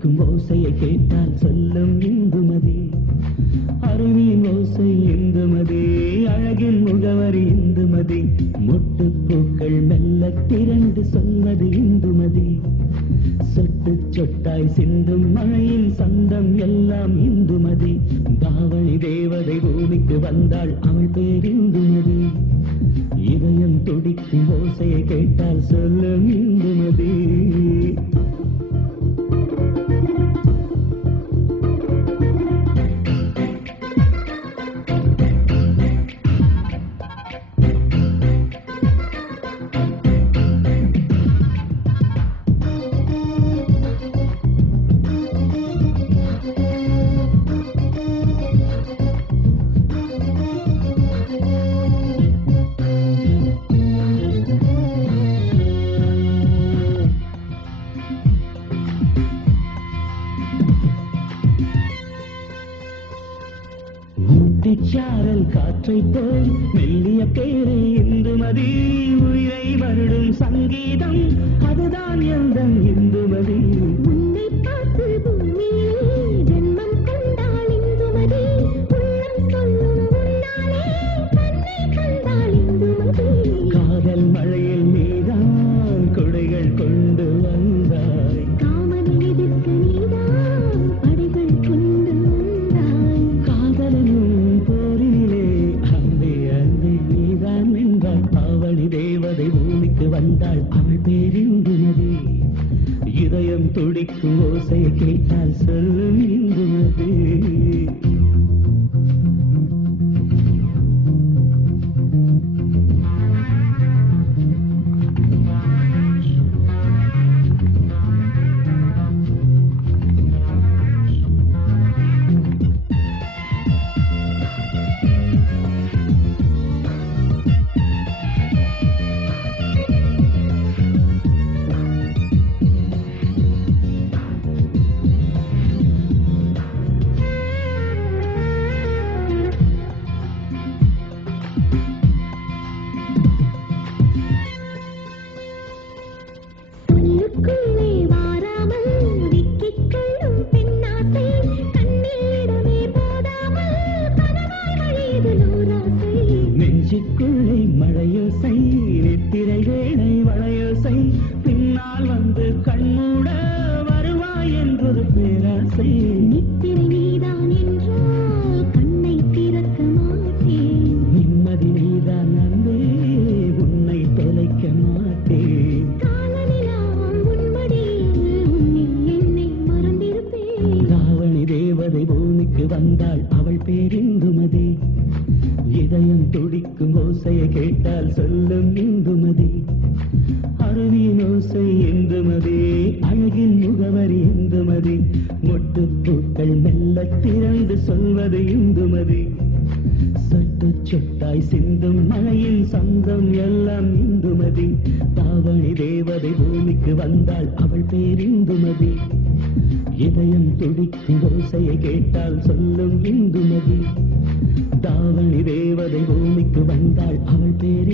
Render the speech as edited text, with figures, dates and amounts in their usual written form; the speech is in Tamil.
துடிக்கும் ஓசையை கேட்டால் சொல்லும் இந்துமதி. அருவியின் ஓசை இந்துமதி, அழகின் முகவரி இந்துமதி. மொட்டுப்பூக்கள் மெல்ல திரண்டு சொல்வது இந்துமதி. சொட்டு சொட்டாய் சிந்தும் மழையின் சந்தம் எல்லாம் இந்துமதி. தாவணி தேவதை பூமிக்கு வந்தாள், அவள் பேர் இந்துமதி. இதயம் துடிக்கும் ஓசையை கேட்டால் சொல்லும் இந்துமதி. சாரல் காற்றை போல் மெல்லிய பேரை இந்துமதி. உயிரை வருடும் சங்கீதம் அதுதான் எந்தன் இந்துமதி. உன்னை பார்த்து பூமியில் ஜென்மம் கொண்டாள் இந்துமதி. உள்ளம் சொல்லும் உன்னாலே தன்னை கண்டாள் இந்துமதி. காதல் மழையில் நீதான் கொடைகள் கொண்டு வந்தாய். காமனை எதிர்க்க நீதான் படைகள் கொண்டு வந்தாய். காதலனும் போரிலே அன்பே அன்பே நீதான் நின்றாய். அவளி தேவதை பூமிக்கு வந்தாள், அவள் பேர் இந்துமதி. இதயம் துடிக்கும் ஓசையை கேட்டால் சொல்லும் இந்துமதி. உள்ளுக்குள்ளே வாராமல் விக்கிக் கொள்ளும் பெண்ணாசை. கண்ணில் இடமே போதாமல் கனவாய் வழியது நூறாசை. நெஞ்சுக்குள்ளே மழையோசை, நித்திரை வேளை வளையோசை. பின்னால் வந்து கண்மூட வருவாய் என்றொரு பேராசை. நித்திரை நீதான் என்றால் கண்ணை திறக்க மாட்டேன். நிம்மதி நீதான் அன்பே, உன்னை தொலைக்க மாட்டேன். காலமெல்லாம் உன் மடியில் உன்னில் என்னை மறந்திருப்பேன். தாவணி தேவதை பூமிக்கு வந்தாள், அவள் பேர் இந்துமதி. இதயம் துடிக்கும் ஓசையை கேட்டால் சொல்லும் இந்துமதி. அருவியின் ஓசை இந்துமதி, அழகின் முகவரி இந்துமதி. மொட்டுப்பூக்கள் மெல்ல திறந்து சொல்வது இந்துமதி. சொட்டு சொட்டாய் சிந்தும் மழையின் சந்தம் எல்லாம் இந்துமதி. தாவணி தேவதை பூமிக்கு வந்தாள், அவள் பேர் இந்துமதி. இதயம் துடிக்கும் ஓசையை கேட்டால் சொல்லும் இந்துமதி. தாவணி தேவதை பூமிக்கு வந்தாள், அவள் பேர்